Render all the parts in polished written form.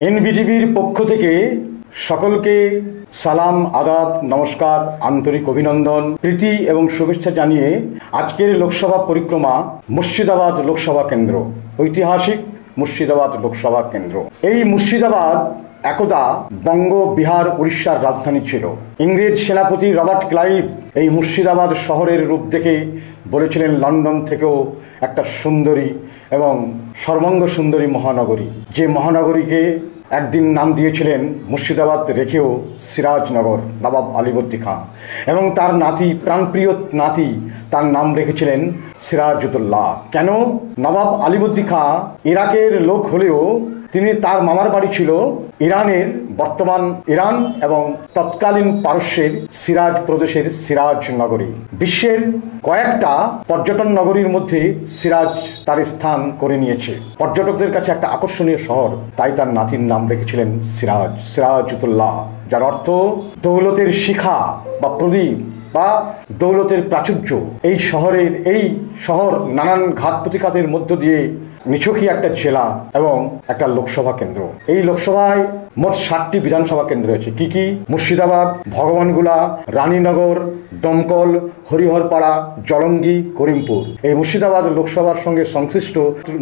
এনবিটিভির পক্ষ থেকে সকলকে সালাম, আদাব, নমস্কার, আন্তরিক অভিনন্দন, প্রীতি এবং শুভেচ্ছা জানিয়ে আজকের লোকসভা পরিক্রমা মুর্শিদাবাদ লোকসভা কেন্দ্র, ঐতিহাসিক মুর্শিদাবাদ লোকসভা কেন্দ্র। এই মুর্শিদাবাদ একদা বঙ্গ, বিহার, উড়িষ্যার রাজধানী ছিল। ইংরেজ সেনাপতি রবার্ট ক্লাইভ এই মুর্শিদাবাদ শহরের রূপ দেখে বলেছিলেন লন্ডন থেকেও একটা সুন্দরী এবং সর্বাঙ্গ সুন্দরী মহানগরী। যে মহানগরীকে একদিন নাম দিয়েছিলেন মুর্শিদাবাদ রেখেও সিরাজনগর নবাব আলীবর্দী খাঁ, এবং তার নাতি, প্রাণপ্রিয় নাতি, তার নাম রেখেছিলেন সিরাজউদ্দৌলা। কেন? নবাব আলীবর্দী খাঁ ইরাকের লোক হলেও তার মামার বাড়ি ছিল ইরানের, বর্তমান ইরান এবং তৎকালীন পারস্যের সিরাজ প্রদেশের সিরাজনগরী। বিশ্বের কয়েকটা পর্যটন নগরীর মধ্যে সিরাজ তার স্থান করে নিয়েছে, পর্যটকদের কাছে একটা আকর্ষণীয় শহর। তাই তার নাতির নাম রেখেছিলেন সিরাজউদ্দৌলা, যার অর্থ দৌলতের শিখা বা প্রদীপ বা দৌলতের প্রাচুর্য। এই শহর নানান ঘাত প্রতিঘাতের মধ্য দিয়ে নিছকই একটা জেলা এবং একটা লোকসভা কেন্দ্র। এই লোকসভায় মোট 7টি বিধানসভা কেন্দ্র রয়েছে। কি কি? মুর্শিদাবাদ, ভগবানগোলা, রানীনগর, দমকল, হরিহরপাড়া, জলঙ্গি, করিমপুর। এই মুর্শিদাবাদ লোকসভার সঙ্গে সংশ্লিষ্ট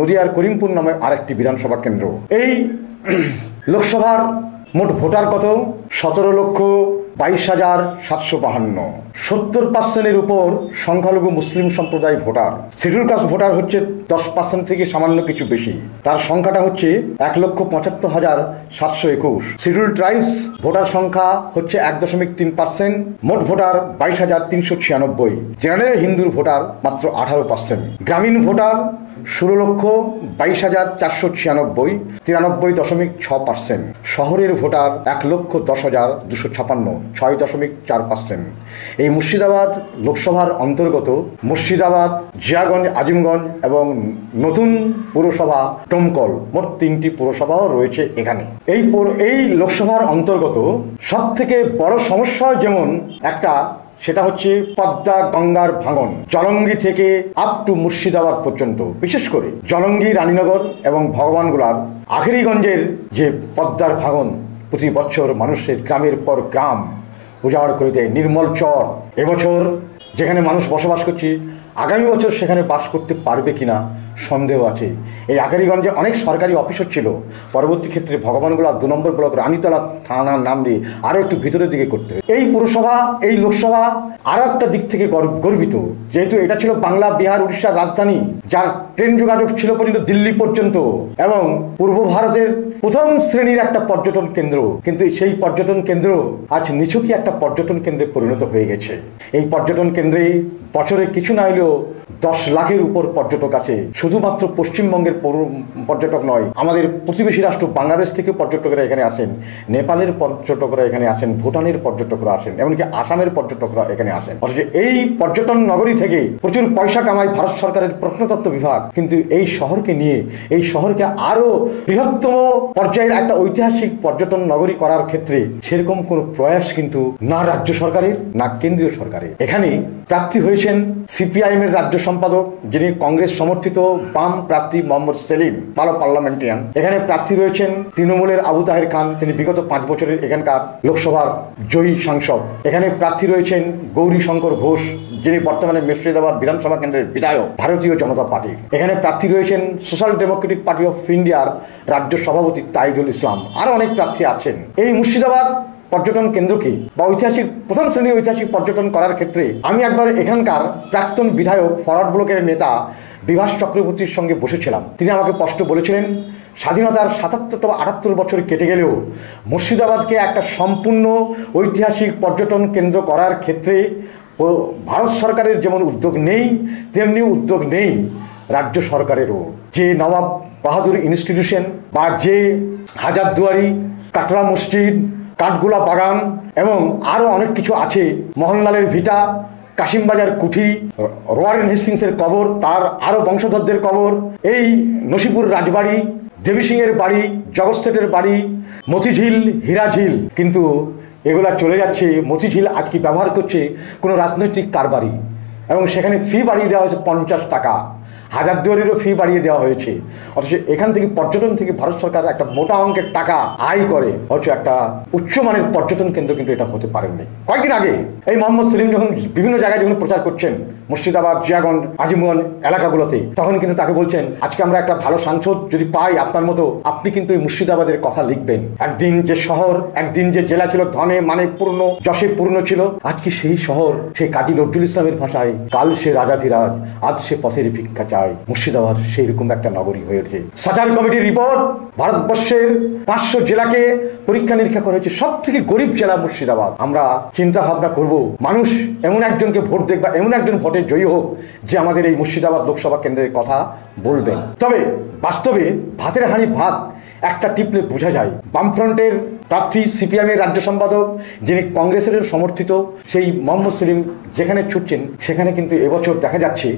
নদিয়ার করিমপুর নামে আরেকটি বিধানসভা কেন্দ্র। এই লোকসভার মোট ভোটার কত? 17,22,752। 70%-এর উপর সংখ্যালঘু মুসলিম সম্প্রদায় ভোটার। শিডিউল কাস্ট ভোটার হচ্ছে 10% থেকে সামান্য কিছু বেশি। তার সংখ্যাটা হচ্ছে 1,75,721। শিডিউল ট্রাইবস ভোটার সংখ্যা হচ্ছে 1.3%। মোট ভোটার 22,396। জেনারেল হিন্দুর ভোটার মাত্র 18%। গ্রামীণ ভোটার 16,22,496, 93.6%। শহরের ভোটার 1,10,256, 6.4%। এই মুর্শিদাবাদ লোকসভার অন্তর্গত মুর্শিদাবাদ, জিয়াগঞ্জ, আজিমগঞ্জ এবং নতুন পুরসভা দমকল, মোট 3টি পুরসভাও রয়েছে এখানে। এই লোকসভার অন্তর্গত সব থেকে বড় সমস্যা যেমন একটা, সেটা হচ্ছে পদ্মা গঙ্গার ভাঙন, জলঙ্গি থেকে আপ টু মুর্শিদাবাদ পর্যন্ত। বিশেষ করে জলঙ্গি, রানীনগর এবং ভগবানগোলার আখেরিগঞ্জের যে পদ্মার ভাঙন প্রতি বছর মানুষের গ্রামের পর গ্রাম উজাড় করে দেয়। নির্মল চর এবছর যেখানে মানুষ বসবাস করছে, আগামী বছর সেখানে বাস করতে পারবে কিনা সন্দেহ আছে। এই আখেরিগঞ্জে অনেক সরকারি অফিসও ছিল। পরবর্তী ক্ষেত্রে ভগবানগোলা 2 নম্বর ব্লক রানীতলা থানার নাম দিয়ে আরও একটু ভিতরের দিকে করতে হবে। এই পুরসভা, এই লোকসভা আরও একটা দিক থেকে গর্বিত, যেহেতু এটা ছিল বাংলা, বিহার, উড়িষ্যার রাজধানী, যার ট্রেন যোগাযোগ ছিল পর্যন্ত দিল্লি পর্যন্ত, এবং পূর্ব ভারতের প্রথম শ্রেণীর একটা পর্যটন কেন্দ্র। কিন্তু সেই পর্যটন কেন্দ্র আজ নিছকই একটা পর্যটন কেন্দ্রে পরিণত হয়ে গেছে। এই পর্যটন কেন্দ্রে বছরে কিছু না হলেও 10 লাখের উপর পর্যটক আছে। শুধুমাত্র পশ্চিমবঙ্গের পর্যটক নয়, আমাদের প্রতিবেশী রাষ্ট্র বাংলাদেশ থেকে পর্যটকরা এখানে আসেন, নেপালের পর্যটকরা এখানে আসেন, ভুটানের পর্যটকরা আসেন, এমনকি আসামের পর্যটকরা এখানে আসেন। অথচ এই পর্যটন নগরী থেকে প্রচুর পয়সা কামায় ভারত সরকারের প্রত্নতত্ত্ব বিভাগ, কিন্তু এই শহরকে নিয়ে, এই শহরকে আরও বৃহত্তম পর্যায়ের একটা ঐতিহাসিক পর্যটন নগরী করার ক্ষেত্রে সেরকম কোনো প্রয়াস কিন্তু না রাজ্য সরকারের না কেন্দ্রীয় সরকারের। এখানে প্রার্থী হয়েছেন সিপিআইএম এর রাজ্য সম্পাদক, যিনি কংগ্রেস সমর্থিত বাম প্রার্থী মোহাম্মদ সেলিম, ভালো পার্লামেন্টারিয়ান। এখানে প্রার্থী রয়েছেন তৃণমূলের আবু তাহের খান, তিনি বিগত 5 বছরের এখানকার লোকসভার জয়ী সাংসদ। এখানে প্রার্থী রয়েছেন গৌরী শঙ্কর ঘোষ, যিনি বর্তমানে মুর্শিদাবাদ বিধানসভা কেন্দ্রের বিধায়ক, ভারতীয় জনতা পার্টির। এখানে প্রার্থী রয়েছেন সোশ্যাল ডেমোক্রেটিক পার্টি অফ ইন্ডিয়ার রাজ্য সভাপতি তাইজুল ইসলাম। আরও অনেক প্রার্থী আছেন। এই মুর্শিদাবাদ পর্যটন কেন্দ্রকে বা ঐতিহাসিক প্রথম শ্রেণীর ঐতিহাসিক পর্যটন করার ক্ষেত্রে আমি একবার এখানকার প্রাক্তন বিধায়ক, ফরওয়ার্ড ব্লকের নেতা বিভাস চক্রবর্তীর সঙ্গে বসেছিলাম। তিনি আমাকে স্পষ্ট বলেছিলেন, স্বাধীনতার 77-78 বছর কেটে গেলেও মুর্শিদাবাদকে একটা সম্পূর্ণ ঐতিহাসিক পর্যটন কেন্দ্র করার ক্ষেত্রে ভারত সরকারের যেমন উদ্যোগ নেই, তেমনি উদ্যোগ নেই রাজ্য সরকারেরও। যে নবাব বাহাদুর ইনস্টিটিউশন বা যে হাজারদুয়ারি, কাটরা মসজিদ, কাঠগোলা বাগান এবং আরও অনেক কিছু আছে, মোহনলালের ভিটা, কাশিমবাজার কুঠি, রোয়ারেন হেস্টিংসের কবর, তার আরও বংশধরদের কবর, এই নসিপুর রাজবাড়ি, দেবী সিংয়ের বাড়ি, জগৎ শেঠের বাড়ি, মতিঝিল, হীরাঝিল, কিন্তু এগুলা চলে যাচ্ছে। মতিঝিল আজকে ব্যবহার করছে কোনো রাজনৈতিক কারবারি, এবং সেখানে ফি বাড়িয়ে দেওয়া হয়েছে 50 টাকা। হাজারদুয়ারিরও ফি বাড়িয়ে দেওয়া হয়েছে, অথচ এখান থেকে পর্যটন থেকে ভারত সরকার একটা মোটা অঙ্কের টাকা আয় করে, অথচ একটা উচ্চমানের পর্যটন কেন্দ্র কিন্তু এটা হতে পারেননি। কয়েকদিন আগে এই মোহাম্মদ সেলিম যখন বিভিন্ন জায়গায় যখন প্রচার করছেন মুর্শিদাবাদ, জিয়াগঞ্জ, আজিমগঞ্জ এলাকাগুলোতে, তখন কিন্তু তাকে বলছেন আজকে আমরা একটা ভালো সাংসদ যদি পাই আপনার মতো, আপনি কিন্তু এই মুর্শিদাবাদের কথা লিখবেন। একদিন যে শহর, একদিন যে জেলা ছিল ধনে মানে পূর্ণ, যশে পূর্ণ ছিল, আজকে সেই শহর, সেই কাজী নজরুল ইসলামের ভাষায় কাল সে রাজাধিরাজ, আজ সে পথের ভিক্ষা চায়। মুর্শিদাবাদ সেই রকম একটা নগরী হয়ে ওঠে। সাচার কমিটির রিপোর্ট, ভারতবর্ষের 500 জেলাকে পরীক্ষা নিরীক্ষা করা হয়েছে, সব থেকে গরিব জেলা মুর্শিদাবাদ। আমরা চিন্তা ভাবনা করব, মানুষ এমন একজনকে ভোট দেখ বা এমন একজন ভোটে জয়ী হোক যে আমাদের এই মুর্শিদাবাদ লোকসভা কেন্দ্রের কথা বলবেন। তবে বাস্তবে ভাতের হাঁড়ি ভাত একটা টিপলে বোঝা যায়। বামফ্রন্টের প্রার্থী, সিপিএমের রাজ্য সম্পাদক, যিনি কংগ্রেসের সমর্থিত, সেই মোহাম্মদ সেলিম যেখানে ছুটছেন সেখানে কিন্তু এবছর দেখা যাচ্ছে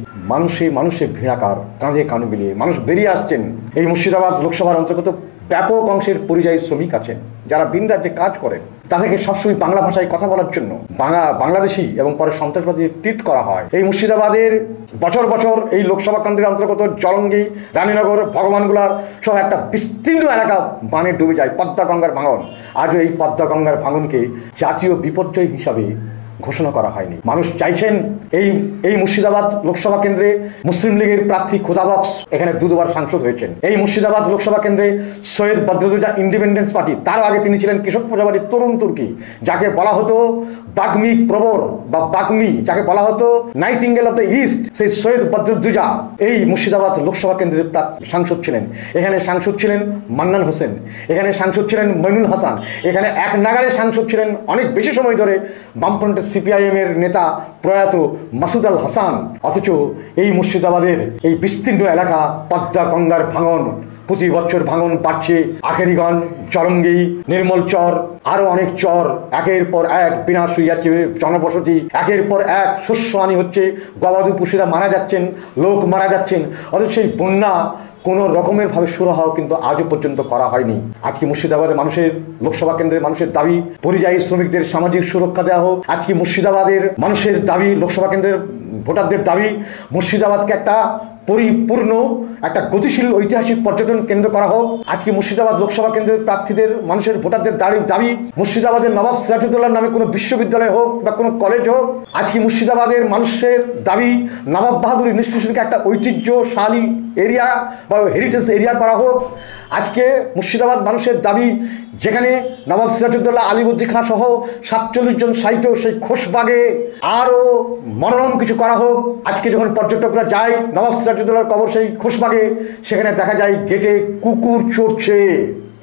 মানুষের ভিড়াকার, কাঁধে কাঁধ মিলিয়ে মানুষ বেরিয়ে আসছেন। এই মুর্শিদাবাদ লোকসভার অন্তর্গত ব্যাপক অংশের পরিযায়ী শ্রমিক আছেন যারা ভিন রাজ্যে কাজ করেন, তাদেরকে সবসময় বাংলা ভাষায় কথা বলার জন্য বাংলাদেশি এবং পরে সন্ত্রাসবাদী ট্রিট করা হয়। এই মুর্শিদাবাদের বছর বছর এই লোকসভা কেন্দ্রের অন্তর্গত জলঙ্গি, রানীনগর, ভগবানগোলার সহ একটা বিস্তীর্ণ এলাকা বানে ডুবে যায়। পদ্মা গঙ্গার ভাঙন, আজও এই পদ্মা গঙ্গার ভাঙনকে জাতীয় বিপর্যয় হিসাবে ঘোষণা করা হয়নি। মানুষ চাইছেন এই মুর্শিদাবাদ লোকসভা কেন্দ্রে মুসলিম লীগের প্রার্থী খোদাবক্স এখানে দুবার সাংসদ হয়েছেন। এই মুর্শিদাবাদ লোকসভা কেন্দ্রে সৈয়দ বদরুদ্দোজা ইন্ডিপেন্ডেন্স পার্টি, তার আগে তিনি ছিলেন কৃষক প্রজাপার্টির তরুণ তুর্কি, যাকে বলা হতো বাগ্মি প্রবর বা বাগ্মি, যাকে বলা হতো নাইটিঙ্গেল অফ দ্য ইস্ট, সেই সৈয়দ বদরুদ্দোজা এই মুর্শিদাবাদ লোকসভা কেন্দ্রের সাংসদ ছিলেন। এখানে সাংসদ ছিলেন মান্নান হোসেন, এখানে সাংসদ ছিলেন মইনুল হাসান, এখানে এক নাগারে সাংসদ ছিলেন অনেক বেশি সময় ধরে বামফ্রন্টের সিপিআইএমের নেতা প্রয়াত মাসুদ আল হাসান। অথচ এই মুর্শিদাবাদের এই বিস্তীর্ণ এলাকা, পদ্মা গঙ্গার ভাঙন, প্রতি বছর ভাঙন বাড়ছে। আখেরিগঞ্জ, জলঙ্গি, নির্মলচর, আরো অনেক চর একের পর এক বিনাশ হয়ে যাচ্ছে, জনবসতি একের পর এক শস্যহানি হচ্ছে, গবাদি পশুরা মারা যাচ্ছেন, লোক মারা যাচ্ছেন। অথচ সেই বন্যা কোনো রকমের ভাবে সুরাহাও কিন্তু আজও পর্যন্ত করা হয়নি। আজকে মুর্শিদাবাদের মানুষের, লোকসভা কেন্দ্রের মানুষের দাবি পরিযায়ী শ্রমিকদের সামাজিক সুরক্ষা দেওয়া হোক। আজকে মুর্শিদাবাদের মানুষের দাবি, লোকসভা কেন্দ্রের ভোটারদের দাবি, মুর্শিদাবাদকে একটা পরিপূর্ণ একটা গতিশীল ঐতিহাসিক পর্যটন কেন্দ্র করা হোক। আজকে মুর্শিদাবাদ লোকসভা কেন্দ্রের প্রার্থীদের, মানুষের ভোটারদের দাবি মুর্শিদাবাদের নবাব সিরাজউদ্দৌলার নামে কোনো বিশ্ববিদ্যালয় হোক বা কোনো কলেজ হোক। আজকে মুর্শিদাবাদের মানুষের দাবি নবাব বাহাদুর ইনস্টিটিউশনকে একটা ঐতিহ্যশালী এরিয়া বা হেরিটেজ এরিয়া করা হোক। আজকে মুর্শিদাবাদ মানুষের দাবি যেখানে নবাব সিরাজউদ্দৌলা, আলিবর্দী খাঁ সহ 47 জন সাহিত্য, সেই খোশবাগে আরও মনোরম কিছু করা হোক। আজকে যখন পর্যটকরা যায় নবাব সিরাজউদ্দৌলার কবর সেই খোশবাগে, সেখানে দেখা যায় গেটে কুকুর চড়ছে।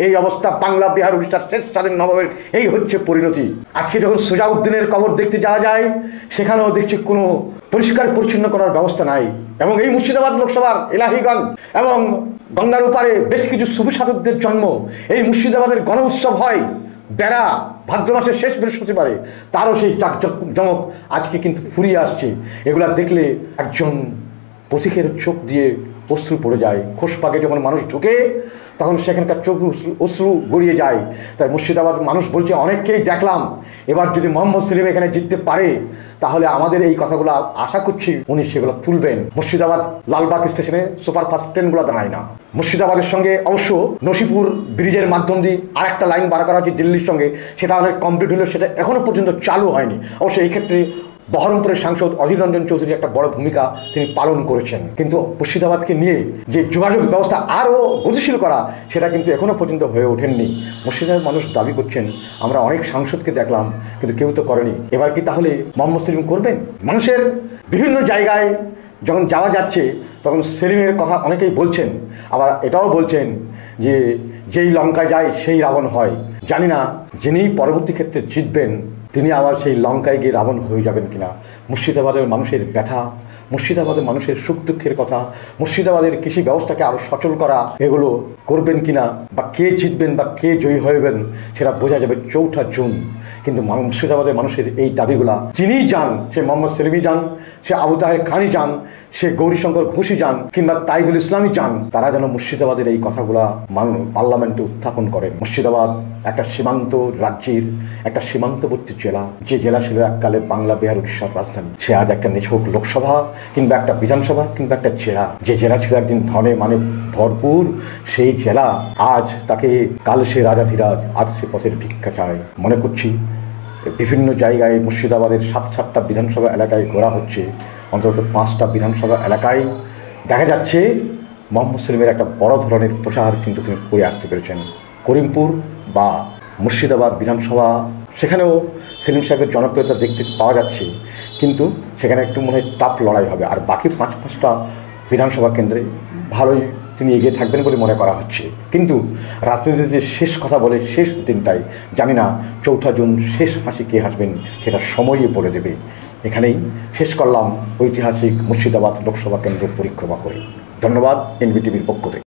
এই অবস্থা বাংলা, বিহার, উড়িষ্যার শেষ স্বাধীন নবাবের এই হচ্ছে পরিণতি। আজকে যখন সুজাউদ্দিনের কবর দেখতে যাওয়া যায়, সেখানেও দেখছি কোনো পরিষ্কার পরিচ্ছন্ন করার ব্যবস্থা নাই। এবং এই মুর্শিদাবাদ লোকসভার এলাহিগঞ্জ এবং গঙ্গার উপারে বেশ কিছু সুফি সাধকদের জন্ম। এই মুর্শিদাবাদের গণ উৎসব হয় বেড়া ভাদ্র মাসের শেষ বৃহস্পতিবারে, তারও সেই জাঁকজমক আজকে কিন্তু ফুরিয়ে আসছে। এগুলা দেখলে একজন পথিকের চোখ দিয়ে অশ্রু পড়ে যায়। খোশবাগে যখন মানুষ ঢুকে তখন সেখানকার চোখ অশ্রু গড়িয়ে যায়। তাই মুর্শিদাবাদ মানুষ বলছে, অনেককেই দেখলাম, এবার যদি মোহাম্মদ সেলিম এখানে জিততে পারে তাহলে আমাদের এই কথাগুলো আশা করছি উনি সেগুলো তুলবেন। মুর্শিদাবাদ লালবাগ স্টেশনে সুপারফাস্ট ট্রেনগুলো দাঁড়ায় না। মুর্শিদাবাদের সঙ্গে অবশ্য নসিপুর ব্রিজের মাধ্যম দিয়ে আর একটা লাইন বার করা হচ্ছে দিল্লির সঙ্গে, সেটা অনেক কমপ্লিট হলেও সেটা এখনও পর্যন্ত চালু হয়নি। অবশ্য এই ক্ষেত্রে বহরমপুরের সাংসদ অধীর রঞ্জন চৌধুরী একটা বড় ভূমিকা তিনি পালন করেছেন। কিন্তু মুর্শিদাবাদকে নিয়ে যে যোগাযোগ ব্যবস্থা আরও গতিশীল করা, সেটা কিন্তু এখনও পর্যন্ত হয়ে ওঠেননি। মুর্শিদাবাদের মানুষ দাবি করছেন, আমরা অনেক সাংসদকে দেখলাম কিন্তু কেউ তো করেনি। এবার কি তাহলে মোহাম্মদ সেলিম করবেন? মানুষের বিভিন্ন জায়গায় যখন যাওয়া যাচ্ছে তখন সেলিমের কথা অনেকেই বলছেন, আবার এটাও বলছেন যে যেই লঙ্কা যায় সেই রাবণ হয়। জানি না যিনি পরবর্তী ক্ষেত্রে জিতবেন তিনি আবার সেই লঙ্কায় গিয়ে রাবণ হয়ে যাবেন কিনা। মুর্শিদাবাদের মানুষের ব্যথা, মুর্শিদাবাদের মানুষের সুখ দুঃখের কথা, মুর্শিদাবাদের কৃষি ব্যবস্থাকে আরও সচল করা, এগুলো করবেন কিনা বা কে জিতবেন বা কে জয়ী হবেন সেটা বোঝা যাবে 4 জুন। কিন্তু মুর্শিদাবাদের মানুষের এই দাবিগুলা যিনিই যান, সে মোহাম্মদ সেলিমই যান, সে আবু তাহের খানই যান, সে গৌরীশঙ্কর ঘোষই যান কিংবা তাইজুল ইসলামই যান, তারা যেন মুর্শিদাবাদের এই কথাগুলা পার্লামেন্টে উত্থাপন করেন। মুর্শিদাবাদ একটা সীমান্ত রাজ্যের একটা সীমান্তবর্তী জেলা, যে জেলা ছিল এককালে বাংলা, বিহার, উড়িষ্যার রাজধানী। সে আজ একটা নিছক লোকসভা কিংবা একটা বিধানসভা কিংবা একটা জেলা, যে জেলা ছিল একদিন ধনে মানে ভরপুর, সেই জেলা আজ তাকে কাল সে রাজাধিরাজ, আজ সে পথের ভিক্ষা চায়। মনে করছি বিভিন্ন জায়গায় মুর্শিদাবাদের 7-8টা বিধানসভা এলাকায় ঘোরা হচ্ছে, অন্তত 5টা বিধানসভা এলাকায় দেখা যাচ্ছে মোহাম্মদ সেলিমের একটা বড় ধরনের প্রচার কিন্তু তিনি করে আসতে পেরেছেন। করিমপুর বা মুর্শিদাবাদ বিধানসভা, সেখানেও সেলিম সাহেবের জনপ্রিয়তা দেখতে পাওয়া যাচ্ছে, কিন্তু সেখানে একটু মনে হয় টাফ লড়াই হবে। আর বাকি 5-5টা বিধানসভা কেন্দ্রে ভালোই তিনি এগিয়ে থাকবেন বলে মনে করা হচ্ছে। কিন্তু রাজনীতিতে শেষ কথা বলে শেষ দিনটাই, জানি না 4 জুন শেষ হাসি কে হাসবেন সেটা সময়ই বলে দেবে। এখানেই শেষ করলাম ঐতিহাসিক মুর্শিদাবাদ লোকসভা কেন্দ্র পরিক্রমা করে। ধন্যবাদ এনবিটিভির পক্ষ থেকে।